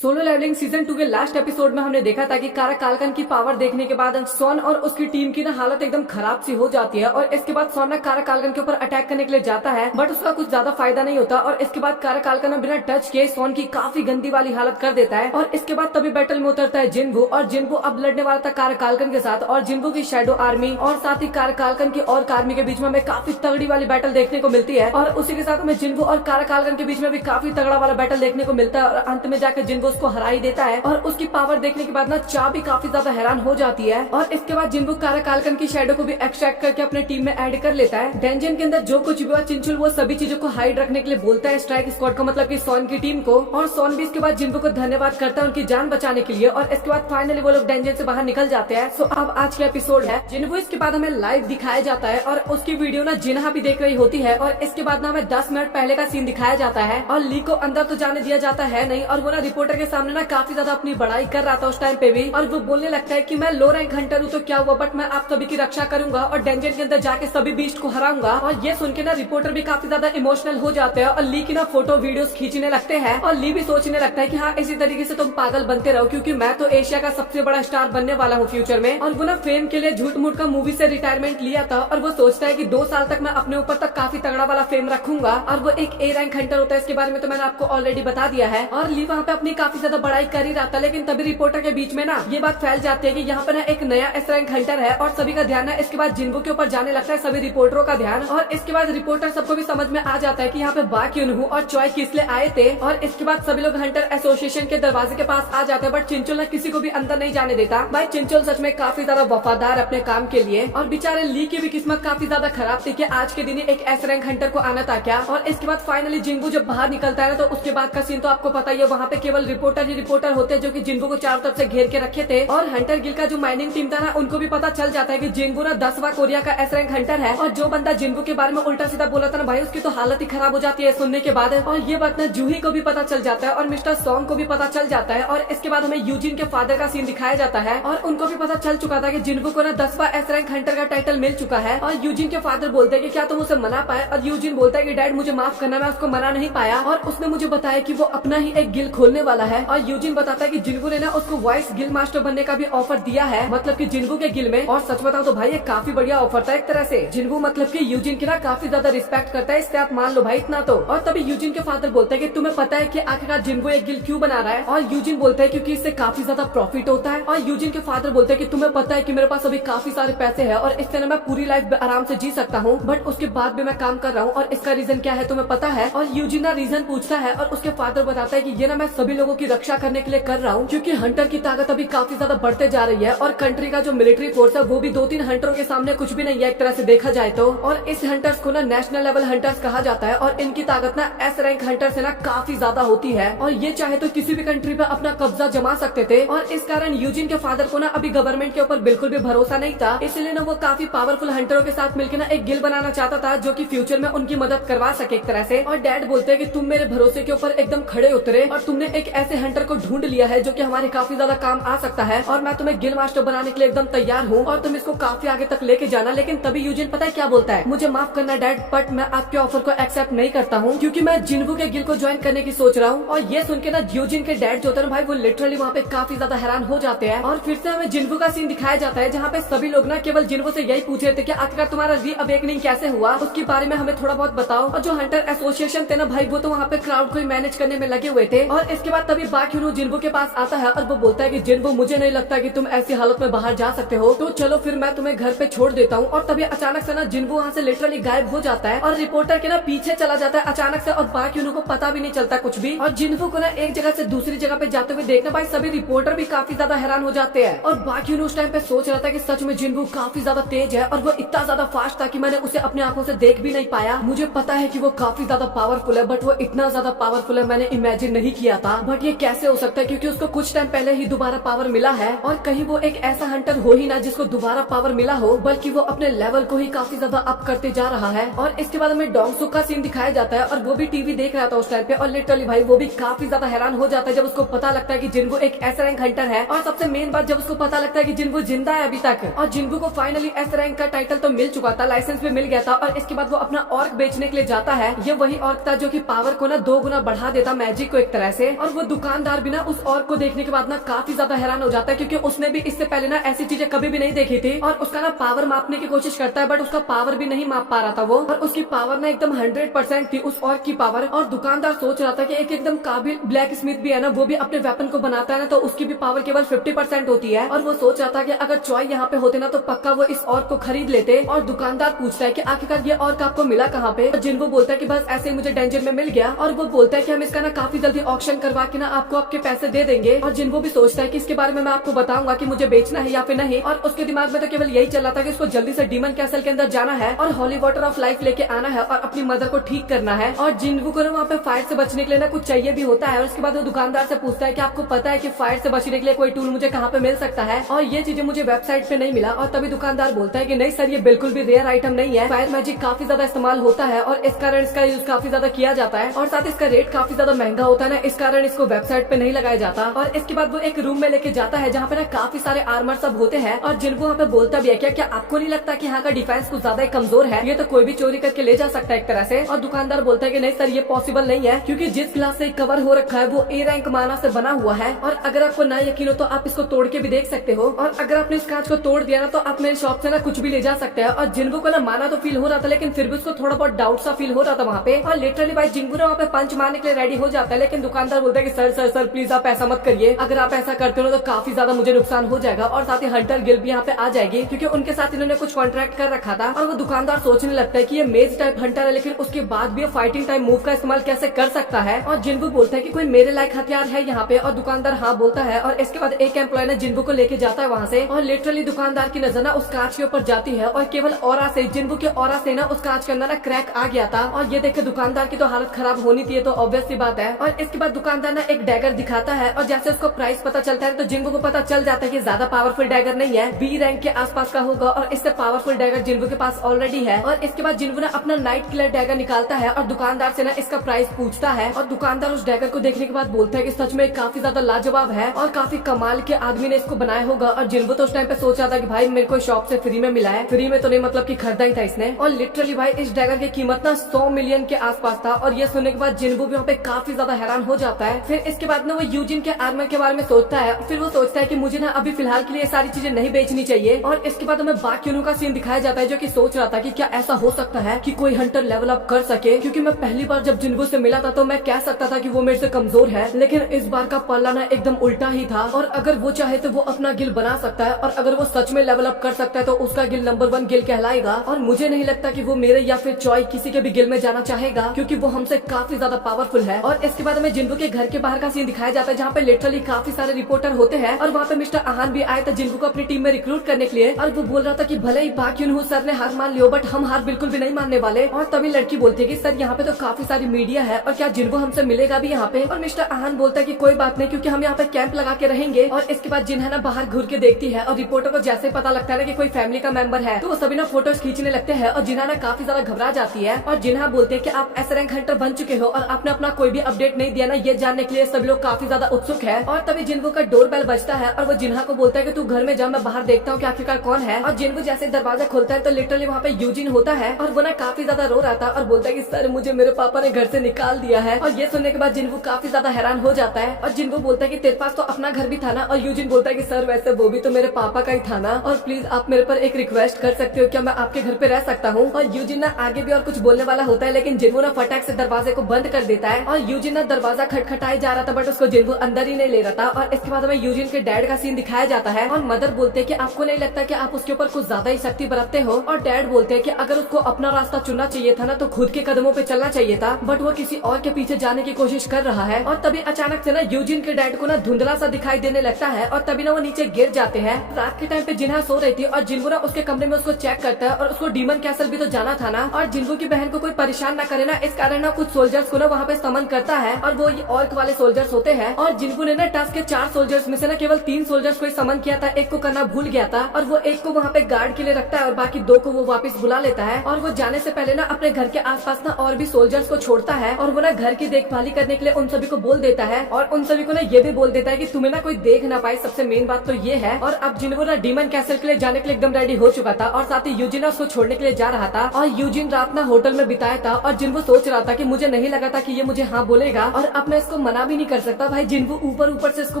Solo levelling season 2 के last episode में हमने देखा था कि कारा कालकन की पावर देखने के बाद सॉन और उसकी टीम की ना हालत एकदम खराब सी हो जाती है और इसके बाद सॉन ना कारा कालकन के ऊपर अटैक करने के लिए जाता है, बट उसका कुछ ज्यादा फायदा नहीं होता और इसके बाद कारा कालकन बिना टच के सॉन की काफी गंदी वाली हालत कर देता है। और इसके बाद तभी बैटल में उतरता है जिनवू और जिनवू अब लड़ने वाला था कारा कालकन के साथ और जिनवू की शैडो आर्मी और साथ ही कारा कालकन की और आर्मी के बीच में हमें काफी तगड़ी वाली बैटल देखने को मिलती है और उसी के साथ हमें जिनवू और कारा कालकन के बीच में भी काफी तगड़ा वाला बैटल देखने को मिलता है और अंत में जाकर जिनवू उसको हरा ही देता है और उसकी पावर देखने के बाद ना चा भी काफी ज्यादा हैरान हो जाती है और इसके बाद जिनवू कारा कालकन की शैडो को भी एक्सट्रैक्ट करके अपने टीम में ऐड कर लेता है। डंजन के अंदर जो कुछ भी हुआ चिंचुल वो सभी चीजों को हाइड रखने के लिए बोलता है स्ट्राइक स्क्वाड को, मतलब कि सॉन की टीम को, और सॉन भी इसके बाद जिनवू को धन्यवाद करता है उनकी जान बचाने के लिए और इसके बाद फाइनली वो लोग डंजन से बाहर निकल जाते हैं। सो अब आज का एपिसोड है जिनवू इसके बाद हमें लाइव दिखाया जाता है और उसकी वीडियो ना जिन्हा भी देख रही होती है और इसके बाद ना हमें 10 मिनट पहले का सीन दिखाया जाता है और ली को अंदर तो जाने दिया जाता है नहीं और वो ना रिपोर्टर के सामने ना काफी ज्यादा अपनी बड़ाई कर रहा था उस टाइम पे भी और वो बोलने लगता है कि मैं लो रैंक हंटर हूँ तो क्या हुआ, बट मैं आप सभी की रक्षा करूंगा और डंजन के अंदर जाके सभी बीस्ट को हराऊंगा। और ये सुन के ना रिपोर्टर भी काफी ज्यादा इमोशनल हो जाते हैं और ली की ना फोटो वीडियोस खींचने लगते हैं और ली भी सोचने लगता है कि हाँ इसी तरीके से तुम पागल बनते रहो क्योंकि मैं तो एशिया का सबसे बड़ा स्टार बनने वाला हूँ फ्यूचर में। और वो ना फेम के लिए झूठ मूठ का मूवी से रिटायरमेंट लिया था और वो सोचता है कि 2 साल तक मैं अपने ऊपर तक काफी तगड़ा वाला फेम रखूंगा और वो एक ए रैंक हंटर होता है, इसके बारे में तो मैंने आपको ऑलरेडी बता दिया है। और ली वहाँ पे अपनी काफी ज्यादा बड़ाई कर ही रहा था लेकिन तभी रिपोर्टर के बीच में ना ये बात फैल जाती है कि यहाँ पर ना एक नया एस रैंक हंटर है और सभी का ध्यान है इसके बाद जिनवू के ऊपर जाने लगता है, सभी रिपोर्टरों का ध्यान। और इसके बाद रिपोर्टर सबको भी समझ में आ जाता है कि यहाँ पे बा क्यूनहू और चॉय किस लिए आए थे और इसके बाद सभी लोग हंटर एसोसिएशन के दरवाजे के पास आ जाते हैं, बट चिंचुल ने किसी को भी अंदर नहीं जाने देता। भाई चिंचुल सच में काफी ज्यादा वफादार अपने काम के लिए और बेचारे ली की भी किस्मत काफी ज्यादा खराब थी कि आज के दिन ही एक एस रैंक हंटर को आना था क्या। और इसके बाद फाइनली जिनवू जब बाहर निकलता है तो उसके बाद का सीन तो आपको पता ही है, वहाँ पे केवल रिपोर्टर ही रिपोर्टर होते हैं जो कि जिनवू को चारों तरफ से घेर के रखे थे और हंटर गिल का जो माइनिंग टीम था ना उनको भी पता चल जाता है कि जिनवू ना 10वां कोरिया का एस रैंक हंटर है और जो बंदा जिनवू के बारे में उल्टा सीधा बोला था ना भाई उसकी तो हालत ही खराब हो जाती है सुनने के बाद। और ये बात ना जूही को भी पता चल जाता है और मिस्टर सॉन्ग को भी पता चल जाता है और इसके बाद हमें यूजिन के फादर का सीन दिखाया जाता है और उनको भी पता चल चुका था कि जिनवू को ना 10वां एस रैंक हंटर का टाइटल मिल चुका है। और यूजिन के फादर बोलते हैं कि क्या तुम उसे मना पाए और यूजिन बोलता है कि डैड मुझे माफ करना, मैं उसको मना नहीं पाया और उसने मुझे बताया कि वो अपना ही एक गिल खोलने वाला है। और यूजिन बताता है कि जिनवू ने ना उसको वाइस गिल मास्टर बनने का भी ऑफर दिया है, मतलब कि जिनवू के गिल में। और सच बताओ तो भाई ये काफी बढ़िया ऑफर था एक तरह से। जिनवू मतलब कि यूजिन की ना काफी ज्यादा रिस्पेक्ट करता है, इससे आप मान लो भाई इतना तो। और तभी यूजिन के फादर बोलते हैं कि तुम्हें पता है कि आखिरकार जिनवू एक गिल क्यों बना रहा है और यूजिन बोलता है क्योंकि इससे काफी ज्यादा प्रॉफिट होता है। और यूजिन के फादर बोलते हैं कि तुम्हें पता है कि मेरे पास अभी काफी सारे पैसे हैं और इससे ना मैं पूरी लाइफ आराम से जी सकता हूँ, बट उसके बाद भी मैं काम कर रहा हूँ और इसका रीजन क्या है तुम्हें पता है। और यूजिन ना रीजन पूछता है और उसके फादर बताता है कि ये ना मैं सभी लोगों की रक्षा करने के लिए कर रहा हूँ क्योंकि हंटर की ताकत अभी काफी ज्यादा बढ़ते जा रही है और कंट्री का जो मिलिट्री फोर्स है वो भी 2-3 हंटरों के सामने कुछ भी नहीं है एक तरह से देखा जाए तो। और इस हंटर्स को ना नेशनल लेवल हंटर्स कहा जाता है और इनकी ताकत ना एस रैंक हंटर से ना काफी ज्यादा होती है और ये चाहे तो किसी भी कंट्री पे अपना कब्जा जमा सकते थे। और इस कारण यूजिन के फादर को ना अभी गवर्नमेंट के ऊपर बिल्कुल भी भरोसा नहीं था, इसलिए ना वो काफी पावरफुल हंटरों के साथ मिलकर ना एक गिल बनाना चाहता था जो कि फ्यूचर में उनकी मदद करवा सके एक तरह से। और डैड बोलते हैं कि तुम मेरे भरोसे के ऊपर एकदम खड़े उतरे और तुमने एक ऐसे हंटर को ढूंढ लिया है जो कि हमारे काफी ज्यादा काम आ सकता है और मैं तुम्हें गिल मास्टर बनाने के लिए एकदम तैयार हूँ और तुम इसको काफी आगे तक लेके जाना। लेकिन तभी यूजिन पता है क्या बोलता है, मुझे माफ करना डैड बट मैं आपके ऑफर को एक्सेप्ट नहीं करता हूँ क्योंकि मैं जिनवू के गिल को ज्वाइन करने की सोच रहा हूँ। और ये सुन के ना यूजिन के डैड जो होता है भाई वो लिटरली वहाँ पे काफी ज्यादा हैरान हो जाते हैं। और फिर से हमें जिनवू का सीन दिखाया जाता है जहाँ पे सभी लोग ना केवल जिनवू से यही पूछ रहे थे कि आखिरकार तुम्हारा री अवेकनिंग कैसे हुआ, उसके बारे में हमें थोड़ा बहुत बताओ। और जो हंटर एसोसिएशन थे ना भाई वो तो वहाँ पे क्राउड को ही मैनेज करने में लगे हुए थे। और इसके बाद तभी बा क्यूनहू जिनवू के पास आता है और वो बोलता है कि जिनवू मुझे नहीं लगता कि तुम ऐसी हालत में बाहर जा सकते हो, तो चलो फिर मैं तुम्हें घर पे छोड़ देता हूँ। और तभी अचानक से ना जिनवू वहाँ से लिटरली गायब हो जाता है और रिपोर्टर के ना पीछे चला जाता है अचानक से और बा क्यूनहू को पता भी नहीं चलता कुछ भी। और जिनवू को ना एक जगह से दूसरी जगह पे जाते हुए देखना भाई सभी रिपोर्टर भी काफी ज्यादा हैरान हो जाते हैं। और बा क्यूनहू उस टाइम पे सोच रहा था कि सच में जिनवू काफी ज्यादा तेज है और वो इतना ज्यादा फास्ट था कि मैंने उसे अपनी आंखों से देख भी नहीं पाया। मुझे पता है कि वो काफी ज्यादा पावरफुल है बट वो इतना ज्यादा पावरफुल है मैंने इमेजिन नहीं किया था। बट ये कैसे हो सकता है क्योंकि उसको कुछ टाइम पहले ही दोबारा पावर मिला है और कहीं वो एक ऐसा हंटर हो ही ना जिसको दोबारा पावर मिला हो, बल्कि वो अपने लेवल को ही काफी ज्यादा अप करते जा रहा है। और इसके बाद हमें डोंगसुक का सीन दिखाया जाता है और वो भी टीवी देख रहा था उस टाइम पे और लिटरली भाई वो भी काफी ज्यादा हैरान हो जाता है जब उसको पता लगता है कि जिनवू एक एस रैंक हंटर है। और सबसे मेन बात जब उसको पता लगता है कि जिनवू जिंदा है अभी तक और जिनवू को फाइनली एस रैंक का टाइटल तो मिल चुका था, लाइसेंस भी मिल गया था। और इसके बाद वो अपना ऑर्क बेचने के लिए जाता है। ये वही ऑर्क था जो कि पावर को ना 2 गुना बढ़ा देता मैजिक को एक तरह से। और वो दुकानदार भी ना उस ऑर्क को देखने के बाद ना काफी ज्यादा हैरान हो जाता है, क्योंकि उसने भी इससे पहले ना ऐसी चीजें कभी भी नहीं देखी थी। और उसका ना पावर मापने की कोशिश करता है, बट उसका पावर भी नहीं माप पा रहा था वो, और उसकी पावर ना एकदम 100% थी उस ऑर्क की पावर। और दुकानदार सोच रहा था कि एक एकदम काबिल ब्लैक स्मिथ भी है ना, वो भी अपने वेपन को बनाता है ना, तो उसकी भी पावर केवल 50% होती है। और वो सोच रहा था कि अगर चॉय यहाँ पे होते ना तो पक्का वो इस ऑर्क को खरीद लेते। और दुकानदार पूछता है कि आखिरकार ये ऑर्क आपको मिला कहाँ पे? जिन्वो बोलता है कि बस ऐसे ही मुझे डेंजर में मिल गया। और वो बोलता है कि हम इसका ना काफी जल्दी ऑक्शन करवा के ना आपको आपके पैसे दे देंगे। और जिन्वो भी सोचता है कि इसके बारे में मैं आपको बताऊंगा कि मुझे बेचना है या फिर नहीं। और उसके दिमाग में तो केवल यही चल रहा था कि उसको जल्दी से डीमन कैसल के अंदर जाना है और हॉली वाटर ऑफ लाइफ लेके आना है और अपनी मदर को ठीक करना है। और जिन्वो को ना वहाँ पे फायर से बचने के लिए ना कुछ चाहिए भी होता है। और उसके बाद वो दुकानदार से पूछता है कि आपको पता है कि फायर से बचने के लिए कोई टूल मुझे कहाँ पे मिल सकता है? और ये चीजें मुझे वेबसाइट पे नहीं मिला। और तभी दुकानदार बोलता है कि नहीं सर, ये बिल्कुल भी रेयर आइटम नहीं है, फायर मैजिक काफी ज्यादा इस्तेमाल होता है और इस कारण इसका यूज काफी ज्यादा किया जाता है और साथ इसका रेट काफी ज्यादा महंगा होता है ना, इस कारण इसको वेबसाइट पे नहीं लगाया जाता। और इसके बाद वो एक रूम में लेके जाता है जहाँ पे ना काफी सारे आर्मर सब होते हैं। और जिन्वो वहाँ पे बोलता भी है क्या आपको नहीं लगता कि यहाँ का डिफेंस कुछ ज्यादा कमजोर है, ये तो कोई भी चोरी करके ले जा सकता है एक तरह से? और दुकानदार बोलता है कि नहीं सर, ये पॉसिबल नहीं है, क्योंकि जिस ग्लास से कवर हो रखा है वो ए रैंक माना से बना हुआ है। और अगर आपको ना यकीन हो तो आप इसको तोड़ के भी देख सकते हो। और अगर आपने इस कांच को तोड़ दिया ना तो आप मेरे शॉप से ना कुछ भी ले जा सकते हैं। और जिन्वो को ना माना तो फील हो रहा था, लेकिन फिर भी उसको थोड़ा बहुत डाउट सा फील हो रहा था वहाँ पे। और लिटरली भाई जिन्वो ना वहाँ पे पंच मारने के लिए रेडी हो जाता है, लेकिन दुकानदार बोलता है कि सर सर सर प्लीज आप ऐसा मत करिए, अगर आप ऐसा करते हो तो काफी ज्यादा मुझे नुकसान हो जाएगा। और साथ ही हंटर गिल्ड भी यहाँ पे आ जाएगी, क्योंकि उनके साथ इन्होंने कुछ कॉन्ट्रैक्ट कर रखा था। और वो दुकानदार सोचने लगता है कि ये मेज टाइप हंटर है, लेकिन उसके बाद भी फाइटिंग टाइप मूव का इस्तेमाल कैसे कर सकता है? और जिन्वो बोलता है कि कोई मेरे लायक हथियार है यहाँ पे? और दुकानदार हाँ बोलता है। और इसके बाद एक एम्प्लॉय ने जिन्वो को लेके जाता है वहाँ से। और लिटरली दुकानदार की नजर ना उस कांच के ऊपर जाती है और केवल ऑरा से, जिन्वो के ऑरा से ना उस कांच के अंदर ना क्रैक आ गया था। और ये देखे दुकानदार की तो हालत खराब होनी थी, तो ऑब्वियस सी बात है। और इसके बाद दुकानदार ना एक डैगर दिखाता है और जैसे उसको प्राइस पता चलता है तो जिन्वो को पता चल जाता है कि ज्यादा पावरफुल डैगर नहीं है, बी रैंक के आसपास का होगा और इससे पावरफुल डैगर जिन्वो के पास ऑलरेडी है। और इसके बाद जिन्वो ना अपना नाइट किलर डैगर निकालता है और दुकानदार से ना इसका प्राइस पूछता है। और दुकानदार उस डैगर को देखने के बाद बोलता है कि सच में काफी ज्यादा लाजवाब है और काफी कमाल के आदमी ने इसको बनाया होगा। और जिन्वो तो उस टाइम पे सोच रहा था कि भाई मेरे को शॉप से फ्री में मिला है, फ्री में तो नहीं मतलब कि खरीदा ही था इसने। और लिटरली भाई इस डैगर की कीमत ना 100 मिलियन के आसपास था। और ये सुनने के बाद जिन्वो भी वहाँ पे काफी ज्यादा हैरान हो जाता है। फिर इसके बाद ना वो यूजिन के आर्मर के बारे में सोचता है। फिर वो सोचता है कि मुझे ना अभी फिलहाल के लिए सारी चीजें नहीं बेचनी चाहिए। और इसके बाद हमें बाक्यूनो का सीन दिखाया जाता है, जो कि सोच रहा था कि क्या ऐसा हो सकता है कि कोई हंटर लेवल अप कर सके, क्योंकि मैं पहली बार जब जिन्वो से मिला था तो मैं कह सकता था कि वो मेरे से कमजोर है, लेकिन इस बार का पल्ला ना एकदम उल्टा ही था। और अगर वो चाहे तो वो अपना गिल बना सकता है, और अगर वो सच में लेवल अप कर सकता है तो उसका गिल नंबर 1 गिल कहलाएगा। और मुझे नहीं लगता कि वो मेरे या फिर चॉय किसी के भी गिल में जाना चाहेगा, क्योंकि वो हमसे काफी ज्यादा पावरफुल है। और इसके बाद हमें जिन्वो के घर के बाहर का सीन दिखाया जाता है, जहाँ पे लिटरली काफी सारे रिपोर्टर होते हैं। और वहाँ पे मिस्टर आहान भी आए थे जिन्वो को अपनी टीम में रिक्रूट करने के लिए। और वो बोल रहा था कि भले ही बाक्यूनो सर ने हार मान लियो, बट हम हार बिल्कुल भी नहीं मानने वाले। और तभी लड़की बोलती है कि सर यहाँ पे तो काफी सारी मीडिया है, और क्या जिन्वो हमसे मिलेगा भी यहाँ पे? और मिस्टर आहान बोलता है कि कोई बात नहीं, क्योंकि हम यहाँ पे कैंप लगा के रहेंगे। और इसके बाद जिन्हा ना बाहर घूर के देखती है और रिपोर्टर को जैसे पता लगता है कि कोई फैमिली का मेंबर है तो वो सभी ना फोटोज खींचने लगते हैं। और जिन्हा ना काफी ज्यादा घबरा जाती है। और जिन्हा बोलते हैं कि आप एस रैंक हंटर बन चुके हो और आपने अपना कोई भी अपडेट नहीं दिया ना, ये जानने के लिए सभी लोग काफी ज्यादा उत्सुक है। और तभी जिन्वो का डोर बेल बजता है और वो जिन्हा को बोलता है कि तू घर में जा, मैं बाहर देखता हूँ कि आखिरकार कौन है। और जिन्वो जैसे दरवाजा खोलता है तो लिटरली वहाँ पे यूजिन होता है और वो ना काफी ज्यादा रो रहा था और बोलता है कि सर मुझे मेरे पापा ने घर से निकाल दिया है। और ये सुनने के बाद जिन्वो काफी ज्यादा हैरान हो जाता है। और जिन्वो बोलता है कि तेरे पास तो अपना घर भी था ना? और यूजिन बोलता है कि सर वैसे वो भी तो मेरे पापा का ही था ना, और प्लीज आप मेरे पर एक रिक्वेस्ट कर सकते हो, क्या मैं आपके घर पे रह सकता हूँ? और यूजिन ना आगे भी और कुछ बोलने वाला होता है, लेकिन जिन्वो ना फटाक से दरवाजे को बंद कर देता है। और यूजिन ना दरवाजा खटखटाए जा रहा था, बट उसको जिन्वो अंदर ही नहीं ले रहा था। और इसके बाद हमें यूजिन के डैड का सीन दिखाया जाता है और मदर बोलते हैं कि आपको नहीं लगता कि आप उसके ऊपर कुछ ज्यादा ही सख्ती बरतते हो? और डैड बोलते हैं कि अगर उसको अपना रास्ता चुनना चाहिए था ना तो खुद के कदमों पे चलना चाहिए था, बट वो किसी और के पीछे जाने की कोशिश कर रहा है। और तभी अचानक से ना यूजिन के डैड को ना धुंधला सा दिखाई देने लगता है और तभी ना वो नीचे गिर जाते हैं। रात के टाइम पे जिन्हा सो रही थी और जिन्वो ना उसके कमरे में उसको चेक करता है और उसको डीमन कैसल भी तो जाना था ना, और जिन्वो की बहन को कोई परेशान ना करे ना, इस कारण ना कुछ सोल्जर्स को ना वहाँ पे समन करता है और वो ये ऑर्क वाले सोल्जर्स होते हैं। और जिन्वो ने ना टास्क के 4 सोल्जर्स में से ना केवल 3 सोल्जर्स को समन किया था, एक को करना भूल गया था। और वो एक को वहाँ पे गार्ड के लिए रखता है और बाकी 2 को वो वापस बुला लेता है। और वो जाने से पहले ना अपने घर के आसपास ना और भी सोल्जर्स को छोड़ता है और वो ना घर की देखभाली करने के लिए उन सभी को बोल देता है। और उन सभी को ना ये भी बोल देता है कि तुम्हें ना कोई देख ना पाए, सबसे मेन बात तो ये है। और अब जिन्वो ना डीमन कैसल के लिए जाने के लिए एकदम रेडी हो चुका था और साथ ही यूजिन उसको छोड़ने के लिए जा रहा था। और यूजिन रात ना होटल में बिताया था और जिन्वो सोच रहा था कि मुझे नहीं लगा था कि ये मुझे हाँ बोलेगा, और अब मैं इसको मना मना भी नहीं कर सकता भाई। जिन्वू ऊपर ऊपर से इसको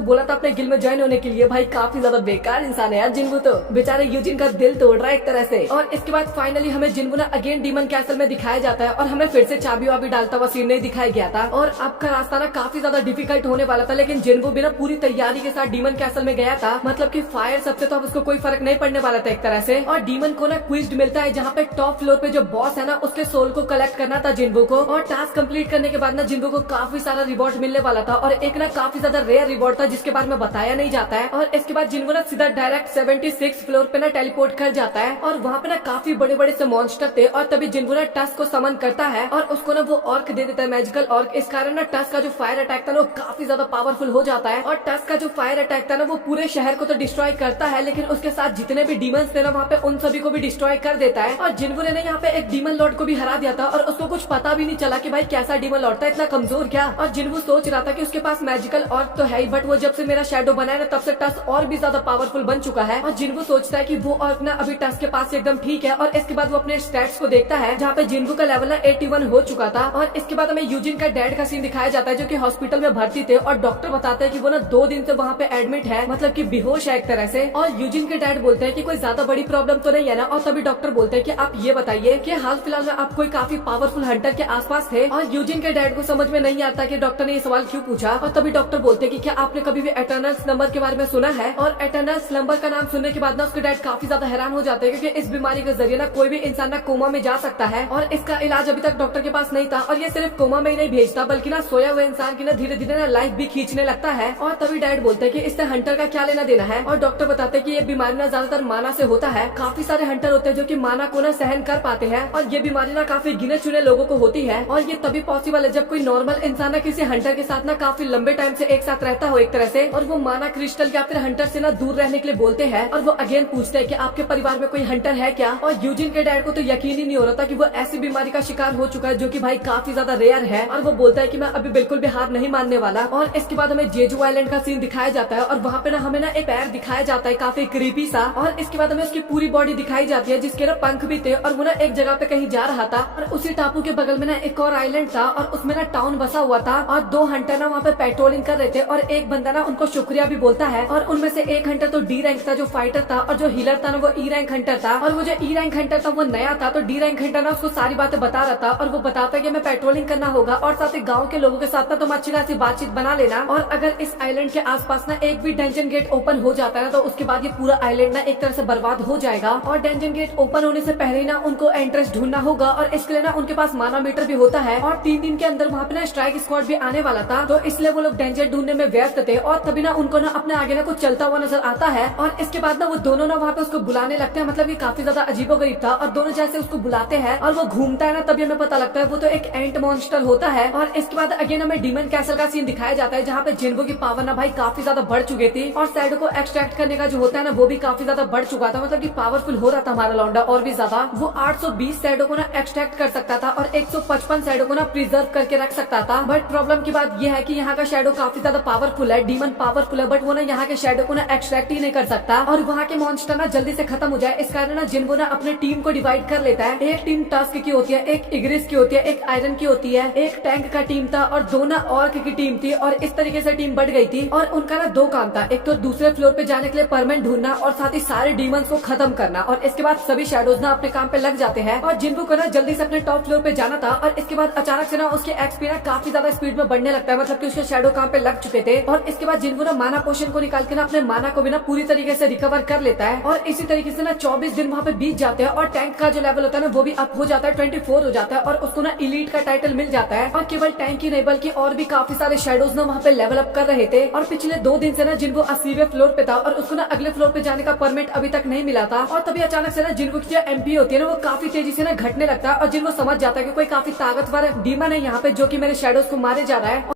बोला था अपने गिल में ज्वाइन होने के लिए। भाई काफी ज्यादा बेकार इंसान है यार जिन्वू, तो बेचारे यूजिन का दिल तोड़ रहा है एक तरह से। और इसके बाद फाइनली हमें जिन्वू ना अगेन डीमन कैसल में दिखाया जाता है और हमें फिर से चाबी वाबी डालता हुआ सीन नहीं दिखाया गया था। और अब का रास्ता ना काफी ज्यादा डिफिकल्ट होने वाला था, लेकिन जिन्वू भी ना पूरी तैयारी के साथ डीमन कैसल में गया था। मतलब कि फायर सबसे तो अब उसको कोई फर्क नहीं पड़ने वाला था एक तरह से। और डीमन को ना क्विज मिलता है जहाँ पे टॉप फ्लोर पे जो बॉस है ना उसके सोल को कलेक्ट करना था जिन्वू को। और टास्क कंप्लीट करने के बाद ना जिन्वू को काफी सारा रिवॉर्ड मिलने वाला था और एक ना काफी ज्यादा रेयर रिवॉर्ड था जिसके बारे में बताया नहीं जाता है। और इसके बाद जिन्वू ना सीधा डायरेक्ट 76 फ्लोर पे ना टेलीपोर्ट कर जाता है और वहाँ पे ना काफी बड़े बड़े से मॉन्स्टर थे। और तभी जिन्वू ना टस्क को समन करता है और उसको ना वो ऑर्क दे देता है, मैजिकल ऑर्क। इस कारण ना टस्क का जो फायर अटैक था ना वो काफी ज्यादा पावरफुल हो जाता है। और टस्क का जो फायर अटैक था ना वो पूरे शहर को तो डिस्ट्रॉय करता है, लेकिन उसके साथ जितने भी डीमंस थे ना वहाँ पे उन सभी को भी डिस्ट्रॉय कर देता है। और जिन्वू ने यहाँ पे एक डीमन लॉर्ड को भी हरा दिया था और उसको कुछ पता भी नहीं चला कि भाई कैसा डीमन लॉर्ड था, इतना कमजोर क्या। और जिन्वू सोच रहा था कि उसके पास मैजिकल ऑर्क तो है ही, बट वो जब से मेरा शैडो बना है ना तब से टस्क और भी ज्यादा पावरफुल बन चुका है। और जिन्वू सोचता है कि वो ऑर्क ना अभी टस्क के पास एकदम ठीक है। और इसके बाद वो अपने स्टैट्स को देखता है जहाँ पे जिन्वू का लेवल ना 81 हो चुका था। और इसके बाद हमें यूजिन का डैड का सीन दिखाया जाता है जो कि हॉस्पिटल में भर्ती थे और डॉक्टर बताते हैं कि वो ना 2 दिन से वहाँ पे एडमिट है, मतलब कि बेहोश है एक तरह से। और यूजिन के डैड बोलते हैं कि कोई ज्यादा बड़ी प्रॉब्लम तो नहीं है ना। और तभी डॉक्टर बोलते हैं कि आप ये बताइए कि हाल फिलहाल में आप कोई काफी पावरफुल हंटर के आसपास थे। और यूजिन के डैड को समझ में नहीं आता कि डॉक्टर ने ये सवाल क्यों पूछा। और तभी डॉक्टर बोलते हैं कि क्या आपने कभी भी एटर्नल्स नंबर के बारे में सुना है। और एटर्नल्स नंबर का नाम सुनने के बाद ना उसके डैड काफी ज्यादा हैरान हो जाते हैं क्योंकि इस बीमारी के जरिए ना कोई भी इंसान ना कोमा में जा सकता है और इसका इलाज अभी तक डॉक्टर के पास नहीं था। और ये सिर्फ कोमा में ही नहीं भेजता बल्कि ना सोया हुए इंसान की ना धीरे धीरे ना लाइफ भी खींचने लगता है। और तभी डैड बोलते हैं कि इससे हंटर का क्या लेना देना है। और डॉक्टर बताते हैं कि ये बीमारी ना ज्यादातर माना से होता है। काफी सारे हंटर होते हैं जो कि माना को ना सहन कर पाते हैं और ये बीमारी ना काफी गिने चुने लोगों को होती है। और ये तभी पॉसिबल है जब कोई नॉर्मल इंसान ना किसी हंटर के साथ ना काफी लंबे टाइम से एक साथ रहता हो एक तरह से। और वो माना क्रिस्टल या फिर हंटर से ना दूर रहने के लिए बोलते हैं। और वो अगेन पूछते हैं कि आपके परिवार में कोई हंटर है क्या। और यूजिन के डैड को तो यकीन ही नहीं हो रहा था कि वो ऐसी बीमारी का शिकार हो चुका है जो कि भाई काफी ज्यादा रेयर है। और वो बोलता है कि मैं अभी बिल्कुल भी हार नहीं मानने वाला। और इसके बाद हमें जेजू आइलैंड का सीन दिखाया जाता है और वहाँ पे ना हमें ना एक पैर दिखाया जाता है काफी क्रीपी सा। और इसके बाद हमें उसकी पूरी बॉडी दिखाई जाती है जिसके ना पंख भी थे और वो ना एक जगह पे कहीं जा रहा था। और उसी टापू के बगल में ना एक और आइलैंड था और उसमें ना टाउन बसा हुआ था और 2 हंटर ना वहाँ पे पेट्रोलिंग कर रहे थे। और एक बंदा ना उनको शुक्रिया भी बोलता है। और उनमें से एक हंटर तो डी रैंक था जो फाइटर था और जो हीलर था ना वो ई रैंक हंटर था। और वो जो ई रैंक हंटर था वो नया था तो डी रैंक हंटर ना उसको सारी बातें बता रहा था। और वो बताता है कि हमें पेट्रोलिंग करना होगा और साथ ही गाँव के लोगों के साथ ना तुम अच्छी खासी बातचीत बना लेना। और अगर इस आइलैंड के आसपास ना एक भी डेंजन गेट ओपन हो जाता है ना तो उसके बाद ये पूरा आइलैंड ना एक तरह से बर्बाद हो जाएगा। और डेंजन गेट ओपन होने से पहले ना उनको एंट्रेंस ढूंढना होगा और इसके लिए ना उनके पास माना मीटर भी होता है। और 3 दिन के अंदर वहाँ पे ना स्ट्राइक स्क्वाड भी आने वाला था तो इसलिए वो लोग डेंजर ढूंढने में व्यस्त थे। और तभी ना उनको ना अपने आगे ना कुछ चलता हुआ नजर आता है। और इसके बाद ना वो दोनों ना वहाँ पे उसको बुलाने लगते हैं। मतलब ये काफी ज्यादा अजीबोगरीब था। और दोनों जैसे उसको बुलाते हैं और वो घूमता है ना तभी हमें पता लगता है वो तो एक एंट मॉन्स्टर होता है। और इसके बाद अगेन हमें डीमन कैसल का सीन दिखाया जाता है जहाँ पे जिन्वू की पावर ना भाई काफी ज्यादा बढ़ चुकी थी। और शैडो को एक्सट्रैक्ट करने का जो होता है ना वो भी काफी ज्यादा बढ़ चुका था। मतलब कि पावरफुल हो रहा था हमारा लौंडा और भी ज्यादा। वो 820 शैडो को ना एक्सट्रैक्ट कर सकता था और 155 शैडो को ना प्रिजर्व करके रख सकता था। बट प्रॉब्लम की बात यह है कि यहाँ का शैडो काफी ज्यादा पावरफुल है, डीमन पावरफुल है, बट वो ना यहाँ के शैडो को ना एक्सट्रैक्ट ही नहीं कर सकता। और वहाँ के मॉन्स्टर ना जल्दी से खत्म हो जाए इस कारण ना जिन्वू ना अपने टीम को डिवाइड कर लेता है। एक टीम टस्क की होती है, एक इग्रिस की होती है, एक आयरन की होती है, एक टैंक का टीम था और 2 ना ऑर्क की टीम थी। और इस तरीके से टीम बढ़ गई थी। और उनका ना 2 काम था, एक तो दूसरे फ्लोर पे जाने के लिए परमानेंट ढूंढना और साथ ही सारे डीमंस को खत्म करना। और इसके बाद सभी शैडोज ना अपने काम पे लग जाते हैं। और जिन्वू को ना जल्दी से अपने टॉप फ्लोर पे जाना था। और इसके बाद अचानक से ना उसके एक्सपी ना काफी ज्यादा स्पीड में बढ़ने लगता है, मतलब कि उसके शैडो काम पे लग चुके थे। और इसके बाद जिन्वू ना माना पोशन को निकाल के ना अपने माना को भी ना पूरी तरीके से रिकवर कर लेता है। और इसी तरीके से ना 24 दिन वहाँ पे बीत जाते हैं और टैंक का जो लेवल होता है ना वो भी अप हो जाता है, 24 हो जाता है। और उसको ना इलीट का टाइटल मिल जाता है। और केवल टैंक ही नहीं बल्कि और भी काफी सारे शैडोज ना वहाँ पे लेवल अप कर रहे थे। और पिछले 2 दिन से ना जिन्वू 80वें फ्लोर पे था और उसको ना अगले फ्लोर पे जाने का परमिट अभी तक नहीं मिला था। और तभी अचानक से ना जिन्वू की जो एमपी होती है ना वो काफी तेजी से ना घटने लगता है। और जिन्वू समझ जाता है कि कोई काफी ताकतवर डीमन है यहाँ पे जो कि मेरे शैडोज को मारे जा रहा है।